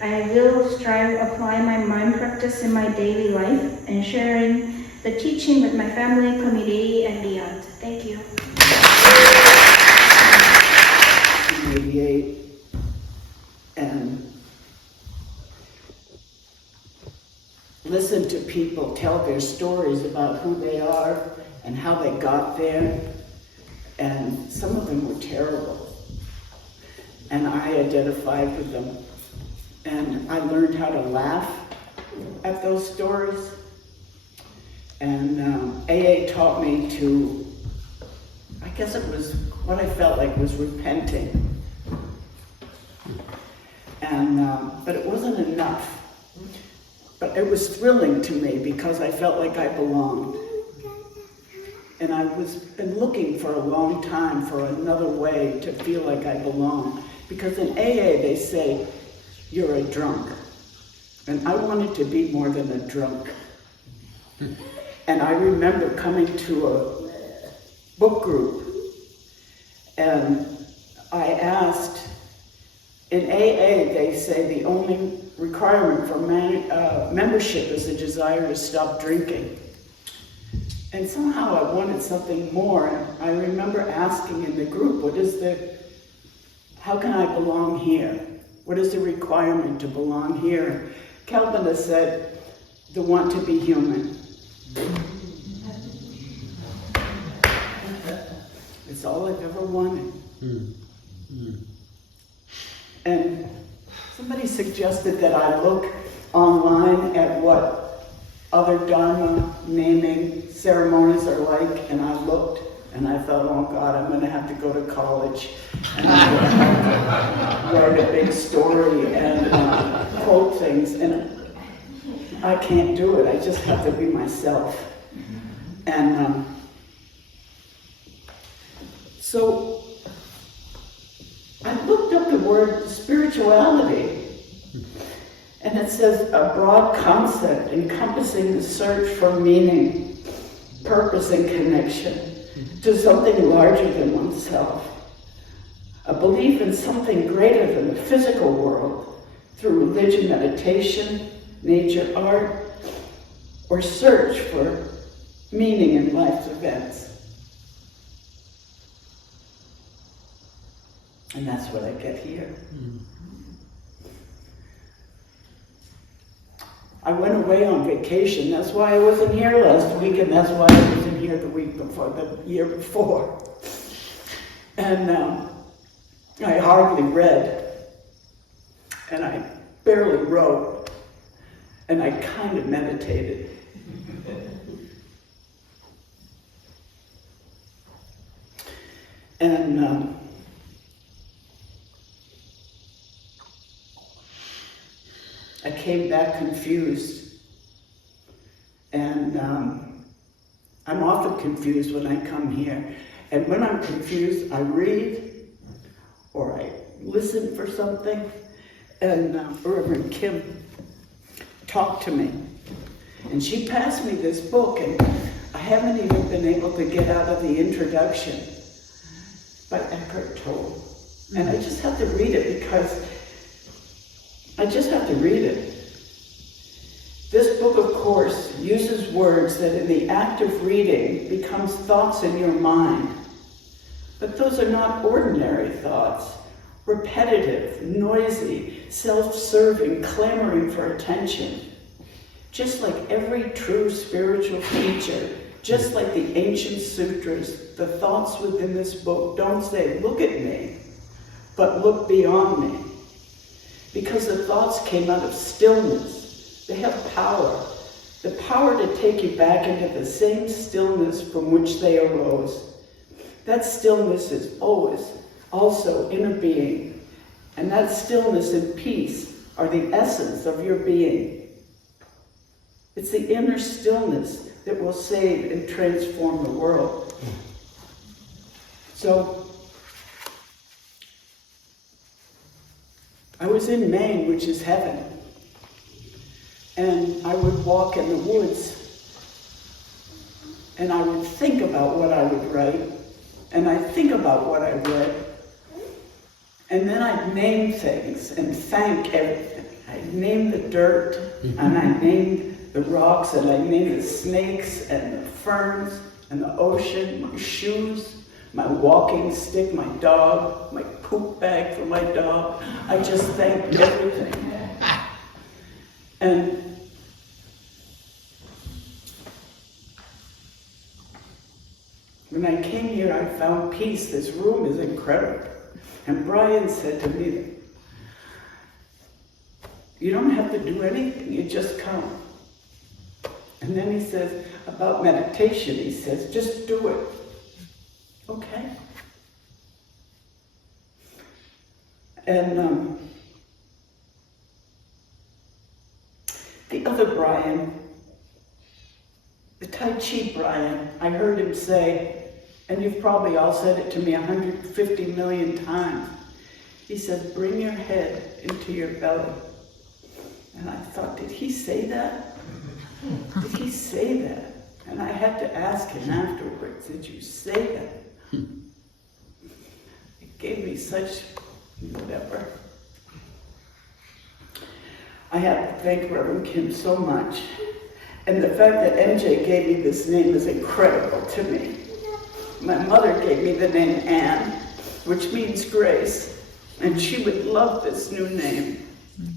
I will strive to apply my mind practice in my daily life and sharing the teaching with my family, community, and beyond. Thank you. Mediate and listen to people tell their stories about who they are and how they got there, and some of them were terrible, and I identified with them, and I learned how to laugh at those stories, and AA taught me to, I guess it was what I felt like was repenting, and but it wasn't enough. But it was thrilling to me because I felt like I belonged. And I was been looking for a long time for another way to feel like I belong. Because in AA they say, you're a drunk. And I wanted to be more than a drunk. And I remember coming to a book group and I asked, in AA they say the only requirement for membership is a desire to stop drinking. And somehow I wanted something more. And I remember asking in the group, how can I belong here? What is the requirement to belong here? Kalpana said, the want to be human. It's all I've ever wanted. And somebody suggested that I look online at what other Dharma naming ceremonies are like, and I looked and I thought, oh God, I'm going to have to go to college and write a big story and quote things, and I can't do it. I just have to be myself. And so I looked up the word spirituality, and it says a broad concept encompassing the search for meaning, purpose, and connection to something larger than oneself. A belief in something greater than the physical world through religion, meditation, nature, art, or search for meaning in life's events. And that's what I get here. I went away on vacation. That's why I wasn't here last week, and that's why I wasn't here the year before. And I hardly read, and I barely wrote, and I kind of meditated. And I came back confused. And I'm often confused when I come here. And when I'm confused, I read or I listen for something. And Reverend Kim talked to me. And she passed me this book, and I haven't even been able to get out of the introduction by Eckhart Tolle. And I just have to read it because I just have to read it. This book, of course, uses words that in the act of reading becomes thoughts in your mind. But those are not ordinary thoughts. Repetitive, noisy, self-serving, clamoring for attention. Just like every true spiritual teacher, just like the ancient sutras, the thoughts within this book don't say, look at me, but look beyond me. Because the thoughts came out of stillness. They have power. The power to take you back into the same stillness from which they arose. That stillness is always also inner being. And that stillness and peace are the essence of your being. It's the inner stillness that will save and transform the world. So, I was in Maine, which is heaven. And I would walk in the woods, and I would think about what I would write, and I'd think about what I read, and then I'd name things and thank everything. I'd name the dirt, and I named the rocks, and I named the snakes, and the ferns, and the ocean, my shoes, my walking stick, my dog, my poop bag for my dog. I just thanked everything. And when I came here, I found peace. This room is incredible. And Brian said to me, you don't have to do anything, you just come. And then he says, about meditation, he says, just do it. Okay. And the other Brian, the Tai Chi Brian, I heard him say, and you've probably all said it to me 150 million times. He says, bring your head into your belly. And I thought, did he say that? Did he say that? And I had to ask him afterwards, did you say that? It gave me such whatever. I have to thank Reverend Kim so much. And the fact that MJ gave me this name is incredible to me. My mother gave me the name Anne, which means grace. And she would love this new name.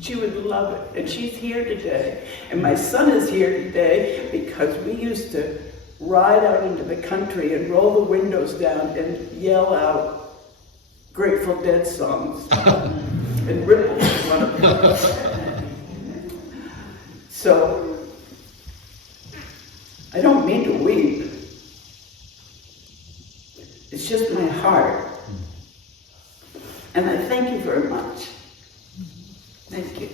She would love it. And she's here today. And my son is here today because we used to ride out into the country and roll the windows down and yell out Grateful Dead songs. And Ripple was one of them. So, I don't mean to weep. It's just my heart. And I thank you very much. Thank you.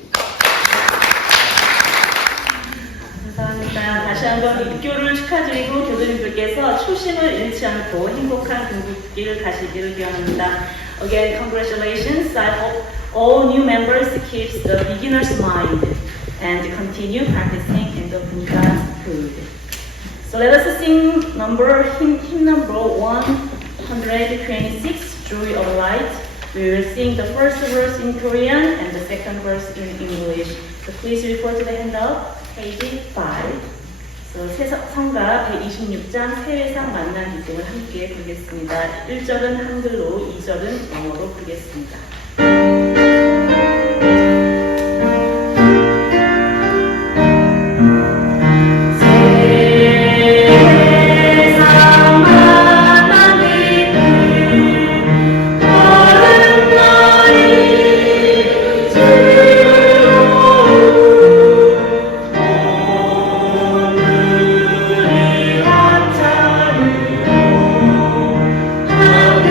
감사합니다. 다시 한번 입교를 축하드리고 교수님들께서 초심을 잃지 않고 행복한 궁극길 가시기를 기원합니다. Again, congratulations. I hope all new members keep the beginner's mind and continue practicing in the Buddha's food. So let us sing hymn number 126, Joy of Light. We will sing the first verse in Korean and the second verse in English. So please refer to the handout, page 5. So 성가 126장 세회상 만난 기쁨을 함께 부르겠습니다. 1절은 한글로, 2절은 영어로 부르겠습니다.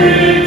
Amen.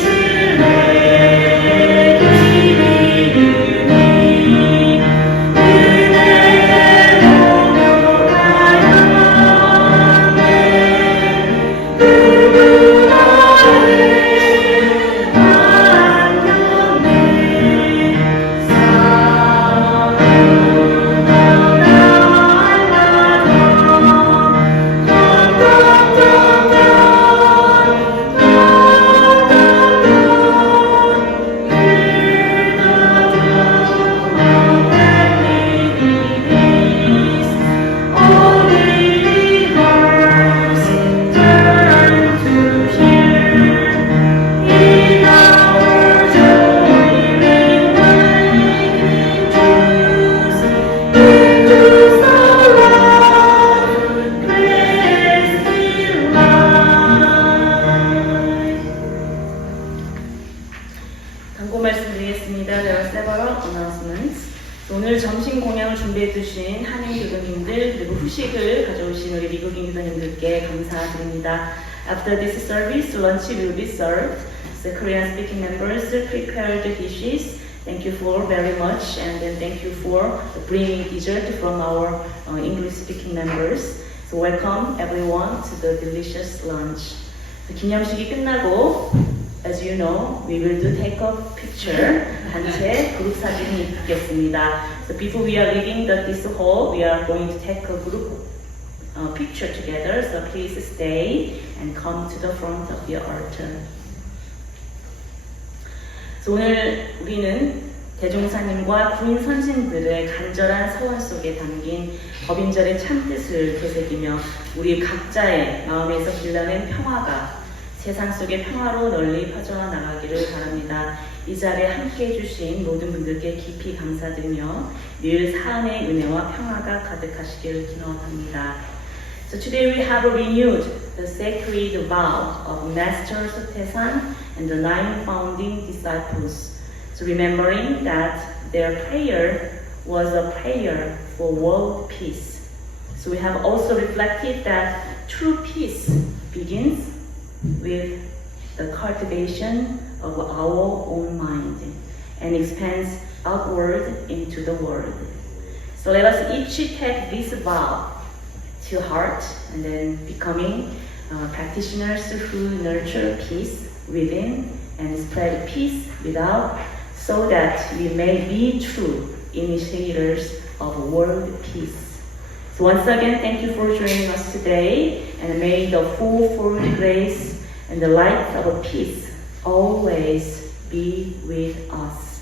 후식을 가져오신 우리 미국인 교사님들께 감사드립니다. After this service, lunch will be served. The Korean speaking members prepared the dishes. Thank you for very much, and then thank you for bringing dessert from our English speaking members. So welcome everyone to the delicious lunch. 기념식이 끝나고, as you know, we will do take a picture. 단체 그룹 사진이 있겠습니다. So before we are leaving this hall, we are going to take a group picture together. So please stay and come to the front of the altar. So 오늘 우리는 대종사님과 구인 선진들의 간절한 서원 속에 담긴 법인절의 참뜻을 되새기며 우리 각자의 마음에서 길러낸 평화가 세상 속의 평화로 널리 퍼져나가기를 바랍니다. 이 자리에 함께해 주신 모든 분들께 깊이 감사드리며 늘 사안의 은혜와 평화가 가득하시기를 기원합니다. So today we have renewed the sacred vow of Master Sotaesan and the 9 founding disciples. So remembering that their prayer was a prayer for world peace. So we have also reflected that true peace begins with the cultivation of our own mind and expands outward into the world. So let us each take this vow to heart and then becoming practitioners who nurture peace within and spread peace without, so that we may be true initiators of world peace. So once again, thank you for joining us today, and may the fourfold grace and the light of peace always be with us.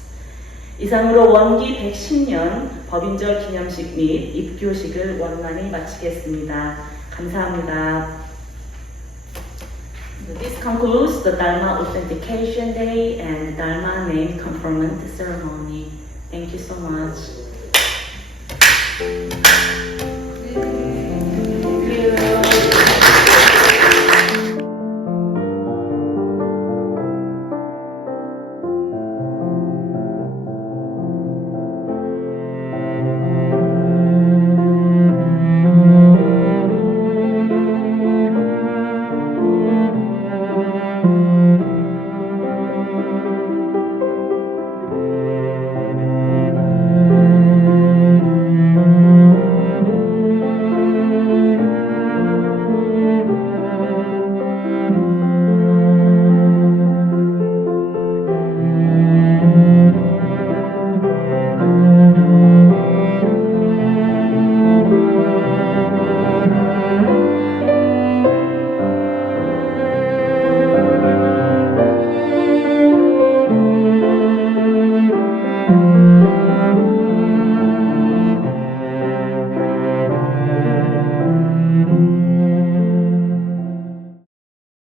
이상으로 원기 110년 법인절 기념식 및 입교식을 원만히 마치겠습니다. 감사합니다. This concludes the Dharma Authentication Day and Dharma Name Conferment Ceremony. Thank you so much.